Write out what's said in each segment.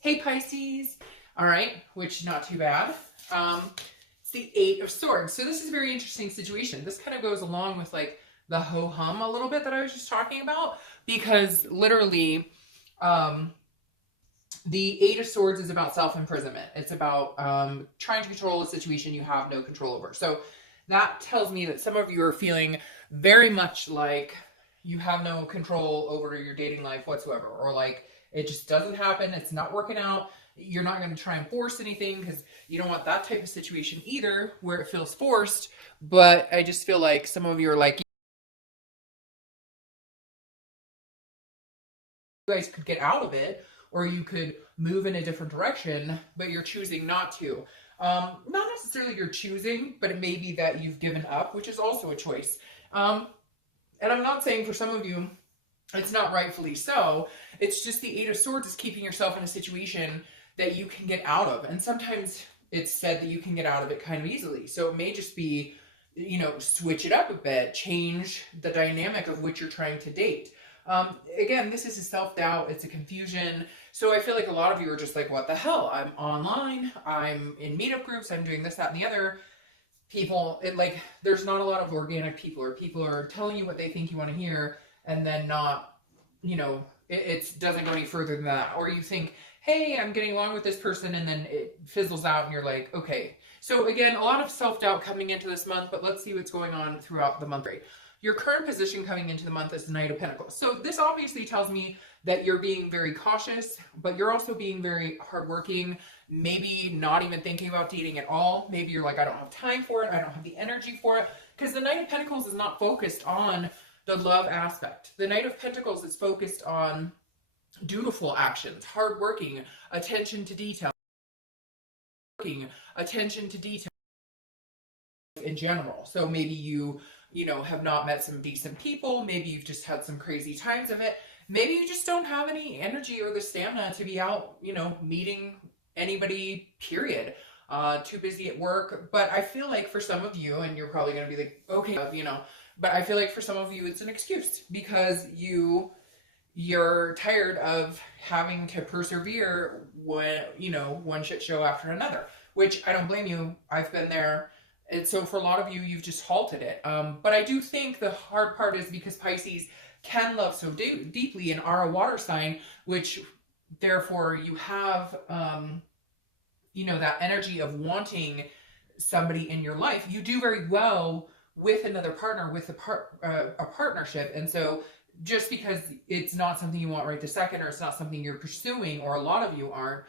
Hey Pisces. All right, which not too bad. It's the Eight of Swords. So this is a very interesting situation. This kind of goes along with like the ho-hum a little bit that I was just talking about, because literally the Eight of Swords is about self-imprisonment. It's about trying to control a situation you have no control over. So that tells me that some of you are feeling very much like you have no control over your dating life whatsoever, or like it just doesn't happen, it's not working out. You're not going to try and force anything because you don't want that type of situation either where it feels forced. But I just feel like some of you are like, you guys could get out of it, or you could move in a different direction, but you're choosing not to. Not necessarily you're choosing, but it may be that you've given up, which is also a choice. And I'm not saying for some of you it's not rightfully so. It's just the Eight of Swords is keeping yourself in a situation that you can get out of. And sometimes it's said that you can get out of it kind of easily. So it may just be, switch it up a bit, change the dynamic of which you're trying to date. Again, this is a self-doubt, it's a confusion. So I feel like a lot of you are just like, what the hell? I'm online, I'm in meetup groups, I'm doing this, that, and the other. People, there's not a lot of organic people, or people are telling you what they think you want to hear, and then not, it doesn't go any further than that. Or you think, hey, I'm getting along with this person, and then it fizzles out, and you're like, okay. So again, a lot of self-doubt coming into this month, but let's see what's going on throughout the month. Your current position coming into the month is the Knight of Pentacles. So this obviously tells me that you're being very cautious, but you're also being very hardworking, maybe not even thinking about dating at all. Maybe you're like, I don't have time for it, I don't have the energy for it, because the Knight of Pentacles is not focused on the love aspect. The Knight of Pentacles is focused on dutiful actions, hardworking, attention to detail, attention to detail in general. So maybe you have not met some decent people. Maybe you've just had some crazy times of it. Maybe you just don't have any energy or the stamina to be out, meeting anybody, period. Too busy at work. But I feel like for some of you, and you're probably going to be like, okay, but I feel like for some of you, it's an excuse because you're tired of having to persevere when, one shit show after another, which I don't blame you. I've been there. And so for a lot of you, you've just halted it. But I do think the hard part is because Pisces can love so deeply and are a water sign, which therefore you have, that energy of wanting somebody in your life. You do very well with another partner, with a partnership. And so just because it's not something you want right this second, or it's not something you're pursuing, or a lot of you aren't,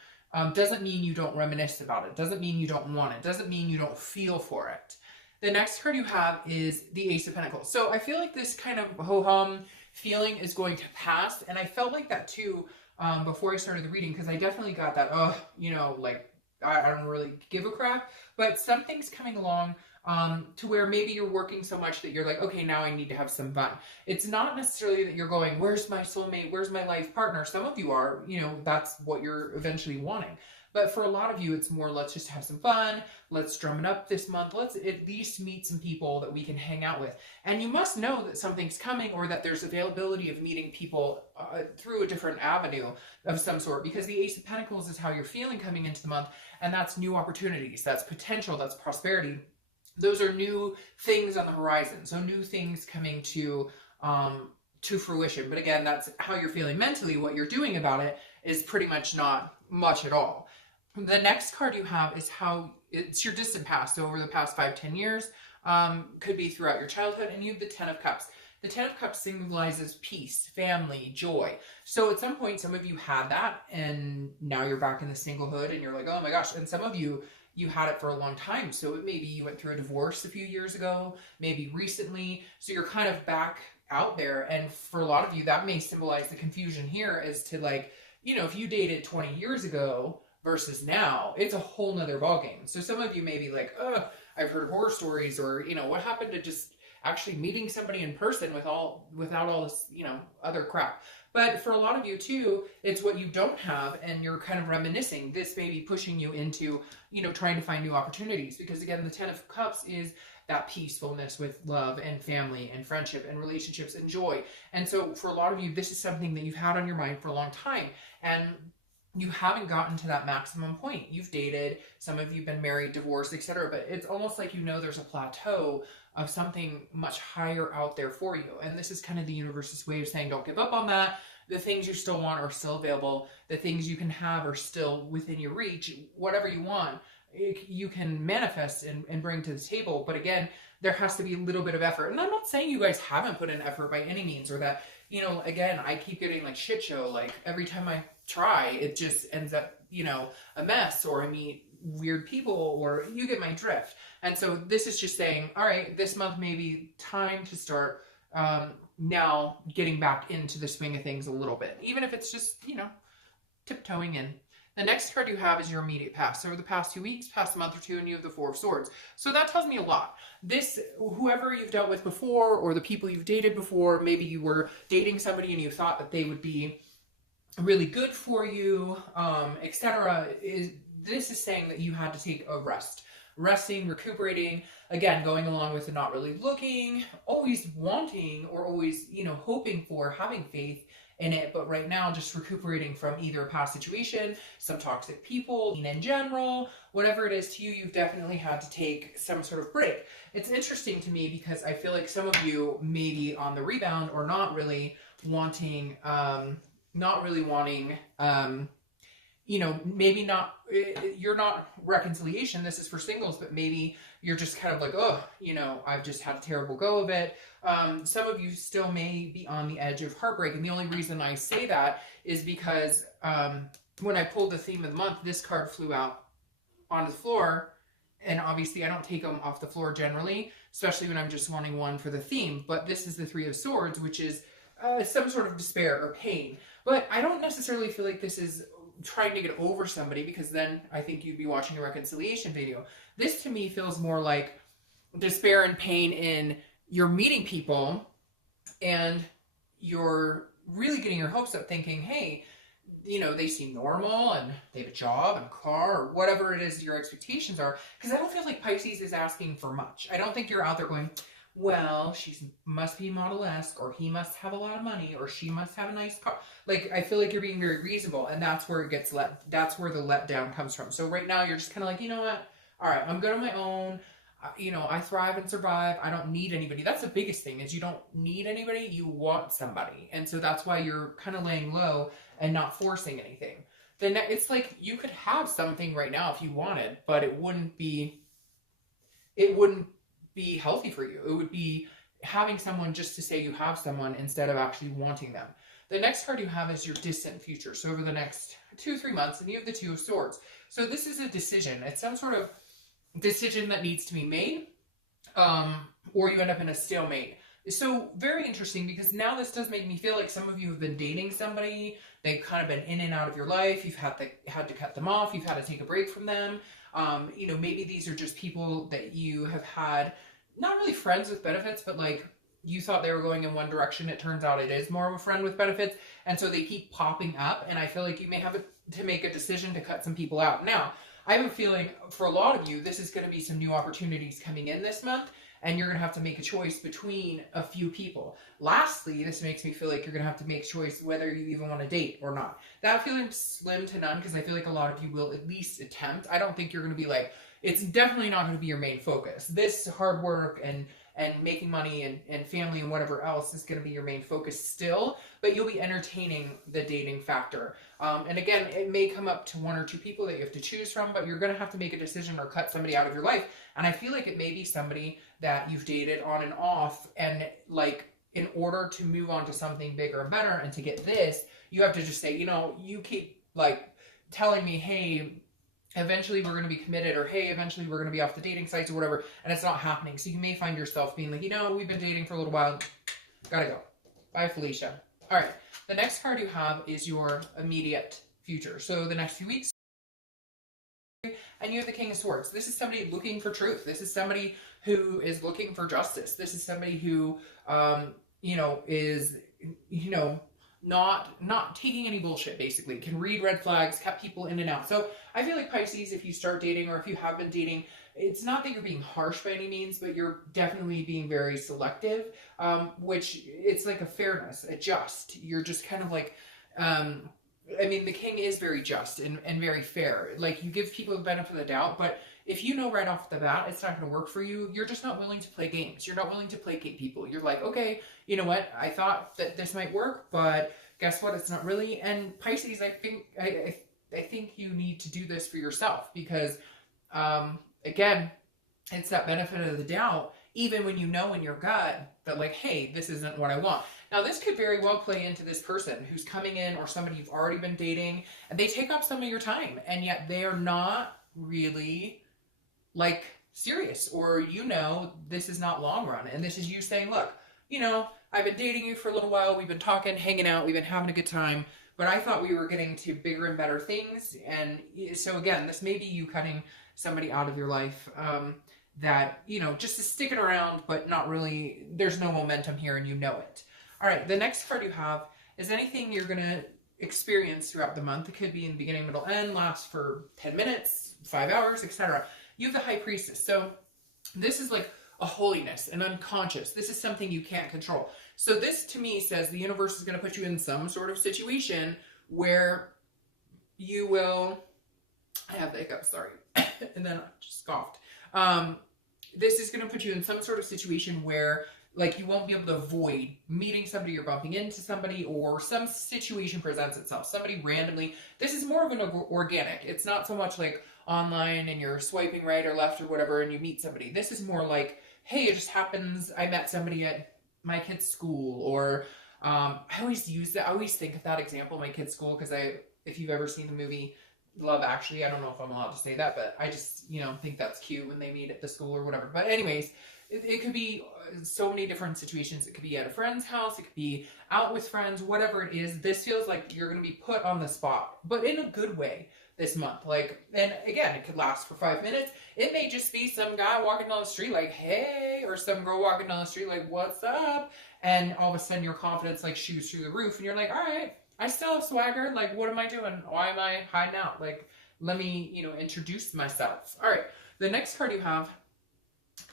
doesn't mean you don't reminisce about it. Doesn't mean you don't want it. Doesn't mean you don't feel for it. The next card you have is the Ace of Pentacles. So I feel like this kind of ho-hum feeling is going to pass. And I felt like that too before I started the reading, because I definitely got that, I don't really give a crap. But something's coming along to where maybe you're working so much that you're like, okay, now I need to have some fun. It's not necessarily that you're going, where's my soulmate? Where's my life partner? Some of you are, that's what you're eventually wanting. But for a lot of you, it's more, let's just have some fun. Let's drum it up this month. Let's at least meet some people that we can hang out with. And you must know that something's coming, or that there's availability of meeting people through a different avenue of some sort, because the Ace of Pentacles is how you're feeling coming into the month. And that's new opportunities. That's potential. That's prosperity. Those are new things on the horizon. So new things coming to fruition. But again, that's how you're feeling mentally. What you're doing about it is pretty much not much at all. The next card you have is how it's your distant past. So over the past 5-10 years, could be throughout your childhood. And you have the Ten of Cups. The Ten of Cups symbolizes peace, family, joy. So at some point, some of you had that, and now you're back in the singlehood, and you're like, oh my gosh. And some of you had it for a long time. So maybe you went through a divorce a few years ago, maybe recently. So you're kind of back out there. And for a lot of you, that may symbolize the confusion here as to like, if you dated 20 years ago versus now, it's a whole nother ballgame. So some of you may be like, oh, I've heard horror stories, or, what happened to just actually meeting somebody in person without all this, other crap. But for a lot of you too, it's what you don't have, and you're kind of reminiscing. This may be pushing you into, trying to find new opportunities, because again, the Ten of Cups is that peacefulness with love and family and friendship and relationships and joy. And so for a lot of you, this is something that you've had on your mind for a long time. And you haven't gotten to that maximum point. You've dated, some of you've been married, divorced, etc. But it's almost like you know there's a plateau of something much higher out there for you. And this is kind of the universe's way of saying don't give up on that. The things you still want are still available. The things you can have are still within your reach. Whatever you want, you can manifest and bring to the table. But again, there has to be a little bit of effort. And I'm not saying you guys haven't put in effort by any means, or that, you know, again, I keep getting like shit show. Like every time I try, it just ends up, you know, a mess, or I meet weird people, or you get my drift. And so this is just saying, all right, this month may be time to start now getting back into the swing of things a little bit, even if it's just, you know, tiptoeing in. The next card you have is your immediate past. So over the past 2 weeks, past a month or two, and you have the Four of Swords. So that tells me a lot. This, whoever you've dealt with before, or the people you've dated before, maybe you were dating somebody and you thought that they would be really good for you, etc. This is saying that you had to take a rest. Resting, recuperating, again, going along with the not really looking, always wanting, or always, you know, hoping for, having faith in it, but right now just recuperating from either a past situation, some toxic people, in general, whatever it is to you, you've definitely had to take some sort of break. It's interesting to me because I feel like some of you may be on the rebound, or not really wanting, you know, maybe not, you're not reconciliation, this is for singles, but maybe you're just kind of like, oh, you know, I've just had a terrible go of it. Some of you still may be on the edge of heartbreak. And the only reason I say that is because when I pulled the theme of the month, this card flew out onto the floor. And obviously I don't take them off the floor generally, especially when I'm just wanting one for the theme. But this is the Three of Swords, which is some sort of despair or pain. But I don't necessarily feel like this is trying to get over somebody, because then I think you'd be watching a reconciliation video. This to me feels more like despair and pain in you're meeting people and you're really getting your hopes up thinking, hey, you know, they seem normal and they have a job and car, or whatever it is your expectations are. Because I don't feel like Pisces is asking for much. I don't think you're out there going, well, she must be model-esque, or he must have a lot of money, or she must have a nice car. Like, I feel like you're being very reasonable, and that's where it gets that's where the letdown comes from. So right now you're just kind of like, you know what? All right, I'm good on my own. You know, I thrive and survive. I don't need anybody. That's the biggest thing, is you don't need anybody. You want somebody. And so that's why you're kind of laying low and not forcing anything. Then it's like you could have something right now if you wanted, but it wouldn't be healthy for you. It would be having someone just to say you have someone instead of actually wanting them. The next card you have is your distant future. So over the next 2-3 months, and you have the Two of Swords. So this is a decision. It's some sort of decision that needs to be made, or you end up in a stalemate. So very interesting, because now this does make me feel like some of you have been dating somebody. They've kind of been in and out of your life. You've had to cut them off. You've had to take a break from them. You know, maybe these are just people that you have had, not really friends with benefits, but like you thought they were going in one direction. It turns out it is more of a friend with benefits. And so they keep popping up. And I feel like you may have to make a decision to cut some people out. Now, I have a feeling for a lot of you, this is going to be some new opportunities coming in this month. And you're going to have to make a choice between a few people. Lastly, this makes me feel like you're going to have to make a choice whether you even want to date or not. That feeling slim to none, because I feel like a lot of you will at least attempt. I don't think you're going to be like, it's definitely not going to be your main focus. This hard work and making money and family and whatever else is going to be your main focus still, but you'll be entertaining the dating factor. And again, it may come up to 1 or 2 people that you have to choose from, but you're going to have to make a decision or cut somebody out of your life. And I feel like it may be somebody that you've dated on and off, and like in order to move on to something bigger and better and to get this, you have to just say, you know, you keep like telling me, hey, eventually we're going to be committed, or hey, eventually we're going to be off the dating sites or whatever, and it's not happening. So you may find yourself being like, you know, we've been dating for a little while, gotta go. Bye, Felicia. All right, the next card you have is your immediate future. So the next few weeks, and you have the King of Swords. This is somebody looking for truth. This is somebody who is looking for justice. This is somebody who, you know, is, you know, not taking any bullshit, basically. Can read red flags, cut people in and out. So I feel like Pisces, if you start dating, or if you have been dating, it's not that you're being harsh by any means, but you're definitely being very selective, which it's like a fairness, a just. You're just kind of like I mean, the king is very just and very fair. Like, you give people the benefit of the doubt, but if you know right off the bat it's not going to work for you, you're just not willing to play games. You're not willing to placate people. You're like, okay, you know what? I thought that this might work, but guess what? It's not really. And Pisces, I think you need to do this for yourself because, again, it's that benefit of the doubt, even when you know in your gut that, like, hey, this isn't what I want. Now, this could very well play into this person who's coming in or somebody you've already been dating, and they take up some of your time, and yet they are not really, like, serious, or, you know, this is not long run. And this is you saying, look, you know, I've been dating you for a little while. We've been talking, hanging out. We've been having a good time. But I thought we were getting to bigger and better things. And so, again, this may be you cutting somebody out of your life that, you know, just is sticking around, but not really, there's no momentum here and you know it. All right, the next card you have is anything you're going to experience throughout the month. It could be in the beginning, middle, end, last for 10 minutes, 5 hours, etc. You have the High Priestess. So this is like a holiness, an unconscious. This is something you can't control. So this, to me, says the universe is going to put you in some sort of situation where you will... I have the hiccups, sorry. And then I just scoffed. This is going to put you in some sort of situation where, like, you won't be able to avoid meeting somebody, you're bumping into somebody, or some situation presents itself. Somebody randomly. This is more of an organic. It's not so much like online and you're swiping right or left or whatever and you meet somebody. This is more like, hey, it just happens. I met somebody at my kid's school, or I always think of that example, my kid's school, because if you've ever seen the movie Love Actually, I don't know if I'm allowed to say that, but I just, you know, think that's cute when they meet at the school or whatever. But anyways, it could be so many different situations. It could be at a friend's house. It could be out with friends, whatever it is. This feels like you're going to be put on the spot, but in a good way this month. Like, and again, it could last for 5 minutes. It may just be some guy walking down the street like, hey, or some girl walking down the street like, what's up? And all of a sudden your confidence like shoots through the roof and you're like, all right, I still have swagger. Like, what am I doing? Why am I hiding out? Like, let me, you know, introduce myself. All right. The next card you have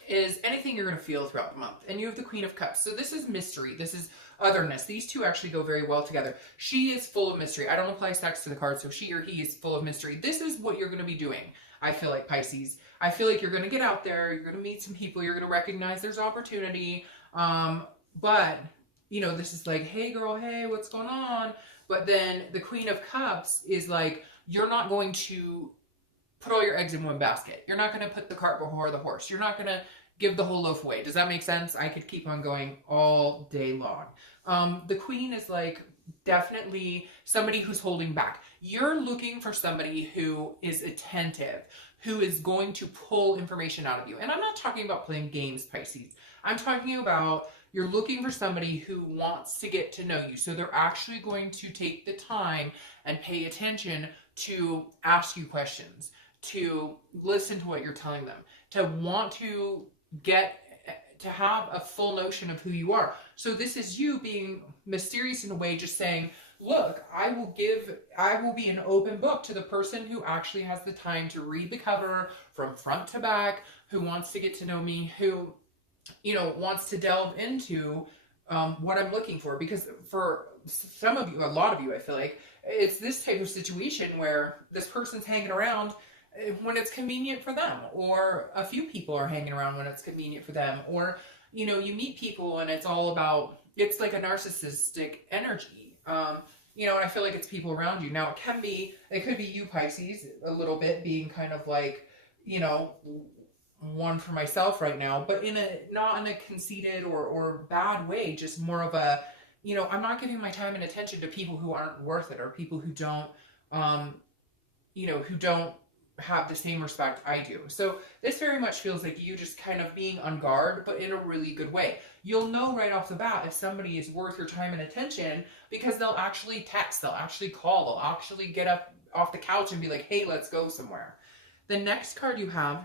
is anything you're going to feel throughout the month. And you have the Queen of Cups. So this is mystery. This is otherness. These two actually go very well together. She is full of mystery. I don't apply sex to the card, so she or he is full of mystery. This is what you're going to be doing, I feel like, Pisces. I feel like you're going to get out there. You're going to meet some people. You're going to recognize there's opportunity. But, you know, this is like, hey, girl, hey, what's going on? But then the Queen of Cups is like, you're not going to put all your eggs in one basket. You're not going to put the cart before the horse. You're not going to give the whole loaf away. Does that make sense? I could keep on going all day long. The Queen is like definitely somebody who's holding back. You're looking for somebody who is attentive, who is going to pull information out of you. And I'm not talking about playing games, Pisces. I'm talking about you're looking for somebody who wants to get to know you. So they're actually going to take the time and pay attention to ask you questions, to listen to what you're telling them, to want to get to have a full notion of who you are. So this is you being mysterious in a way, just saying, look, I will be an open book to the person who actually has the time to read the cover from front to back, who wants to get to know me, who, you know, wants to delve into what I'm looking for. Because for some of you, a lot of you, I feel like it's this type of situation where this person's hanging around when it's convenient for them, or a few people are hanging around when it's convenient for them, or, you know, you meet people and it's all about, it's like a narcissistic energy. You know, and I feel like it's people around you. Now it could be you, Pisces, a little bit being kind of like, you know, one for myself right now, but not in a conceited or bad way, just more of a, you know, I'm not giving my time and attention to people who aren't worth it, or people who don't, you know, who don't have the same respect I do. So this very much feels like you just kind of being on guard, but in a really good way. You'll know right off the bat if somebody is worth your time and attention, because they'll actually text, they'll actually call, they'll actually get up off the couch and be like, hey, let's go somewhere. The next card you have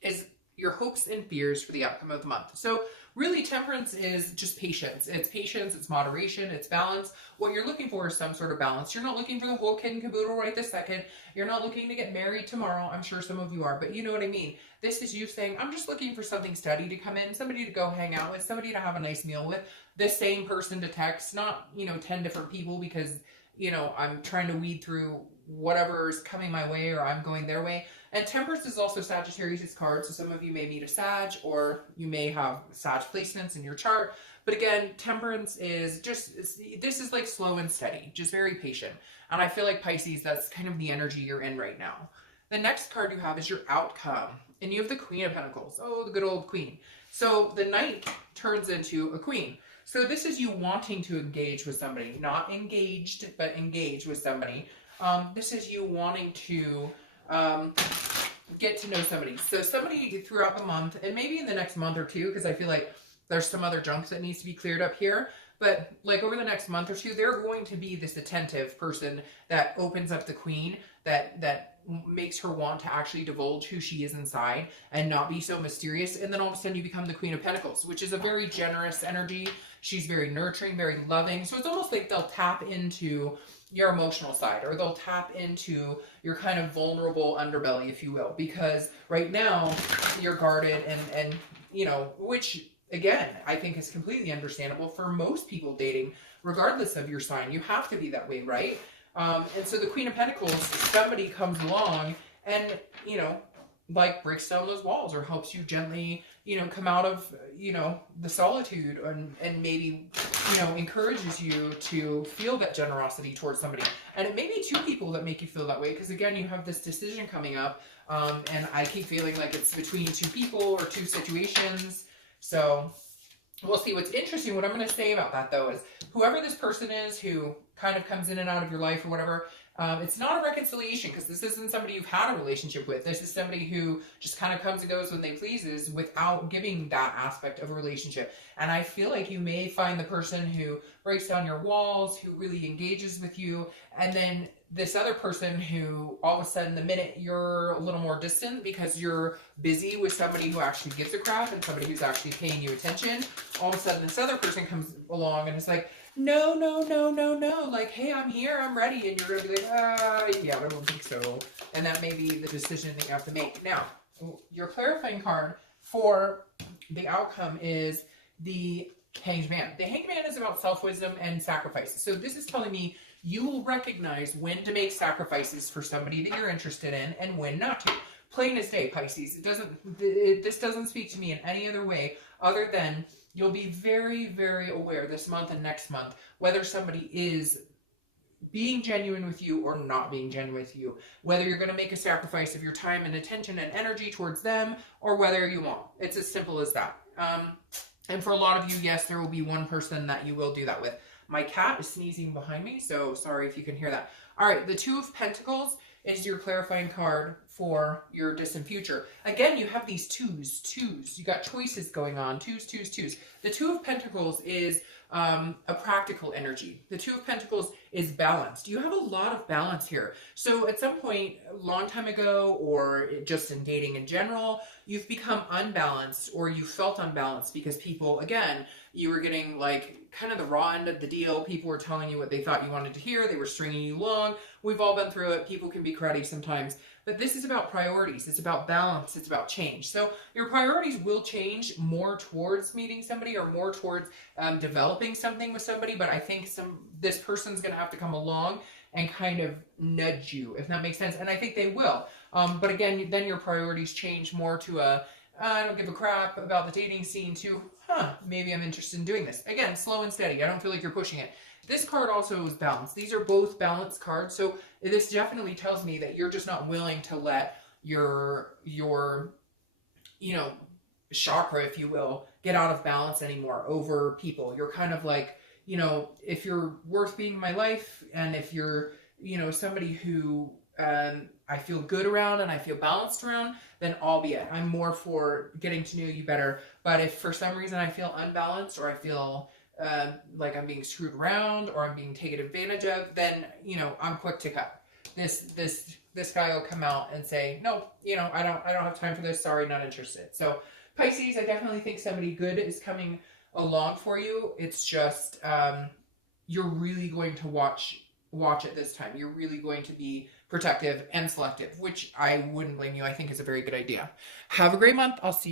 is your hopes and fears for the outcome of the month. So really, temperance is just patience. It's moderation, it's balance. What you're looking for is some sort of balance. You're not looking for the whole kit and caboodle right this second. You're not looking to get married tomorrow. I'm sure some of you are, but you know what I mean. This is you saying, I'm just looking for something steady to come in, somebody to go hang out with, somebody to have a nice meal with, the same person to text, not, you know, 10 different people, because, you know, I'm trying to weed through whatever's coming my way or I'm going their way. And Temperance is also Sagittarius' card, so some of you may meet a Sag, or you may have Sag placements in your chart. But again, Temperance is just, this is like slow and steady, just very patient. And I feel like Pisces, that's kind of the energy you're in right now. The next card you have is your outcome. And you have the Queen of Pentacles. Oh, the good old Queen. So the Knight turns into a Queen. So this is you wanting to engage with somebody. Not engaged, but engage with somebody. This is you wanting to get to know somebody. So somebody throughout the month, and maybe in the next month or two, because I feel like there's some other junk that needs to be cleared up here. But like over the next month or two, they're going to be this attentive person that opens up the Queen, that makes her want to actually divulge who she is inside and not be so mysterious. And then all of a sudden you become the Queen of Pentacles, which is a very generous energy. She's very nurturing, very loving. So it's almost like they'll tap into your emotional side, or they'll tap into your kind of vulnerable underbelly, if you will, because right now you're guarded and you know, which again, I think is completely understandable for most people dating, regardless of your sign. You have to be that way, right? And so the Queen of Pentacles, somebody comes along and, you know, like breaks down those walls or helps you gently, you know, come out of, you know, the solitude, and maybe, you know, encourages you to feel that generosity towards somebody. And it may be two people that make you feel that way, because again, you have this decision coming up, and I keep feeling like it's between two people or two situations. So we'll see. What's interesting, what I'm going to say about that though, is whoever this person is who kind of comes in and out of your life or whatever, it's not a reconciliation, because this isn't somebody you've had a relationship with. This is somebody who just kind of comes and goes when they pleases without giving that aspect of a relationship. And I feel like you may find the person who breaks down your walls, who really engages with you, and then this other person who all of a sudden, the minute you're a little more distant because you're busy with somebody who actually gives a crap and somebody who's actually paying you attention, all of a sudden this other person comes along and it's like, no, no, no, no, no. Like, hey, I'm here, I'm ready. And you're going to be like, yeah, I don't think so. And that may be the decision that you have to make. Now, your clarifying card for the outcome is the Hanged Man. The Hanged Man is about self-wisdom and sacrifices. So this is telling me you will recognize when to make sacrifices for somebody that you're interested in and when not to. Plain as day, Pisces. This doesn't speak to me in any other way other than you'll be very, very aware this month and next month whether somebody is being genuine with you or not being genuine with you. Whether you're going to make a sacrifice of your time and attention and energy towards them, or whether you won't. It's as simple as that. And for a lot of you, yes, there will be one person that you will do that with. My cat is sneezing behind me, so sorry if you can hear that. All right, the Two of Pentacles is your clarifying card for your distant future. Again, you have these twos. You got choices going on. Twos. The Two of Pentacles is a practical energy. The Two of Pentacles is balanced. You have a lot of balance here. So at some point, a long time ago, or just in dating in general, you've become unbalanced, or you felt unbalanced because people, again, you were getting like kind of the raw end of the deal. People were telling you what they thought you wanted to hear. They were stringing you along. We've all been through it. People can be cruddy sometimes. But this is about priorities. It's about balance. It's about change. So your priorities will change more towards meeting somebody or more towards developing something with somebody. But I think this person's going to have to come along and kind of nudge you, if that makes sense. And I think they will. But again, then your priorities change more to I don't give a crap about the dating scene, to, maybe I'm interested in doing this. Again, slow and steady. I don't feel like you're pushing it. This card also is balanced. These are both balanced cards. So this definitely tells me that you're just not willing to let your you know, chakra, if you will, get out of balance anymore over people. You're kind of like, you know, if you're worth being in my life, and if you're, you know, somebody who I feel good around and I feel balanced around, then albeit I'm more for getting to know you better. But if for some reason I feel unbalanced, or I feel like I'm being screwed around, or I'm being taken advantage of, then, you know, I'm quick to cut. This guy will come out and say, no, you know, I don't have time for this. Sorry, not interested. So Pisces, I definitely think somebody good is coming along for you. It's just you're really going to watch it this time. You're really going to be protective and selective, which I wouldn't blame you. I think is a very good idea. Have a great month. I'll see you.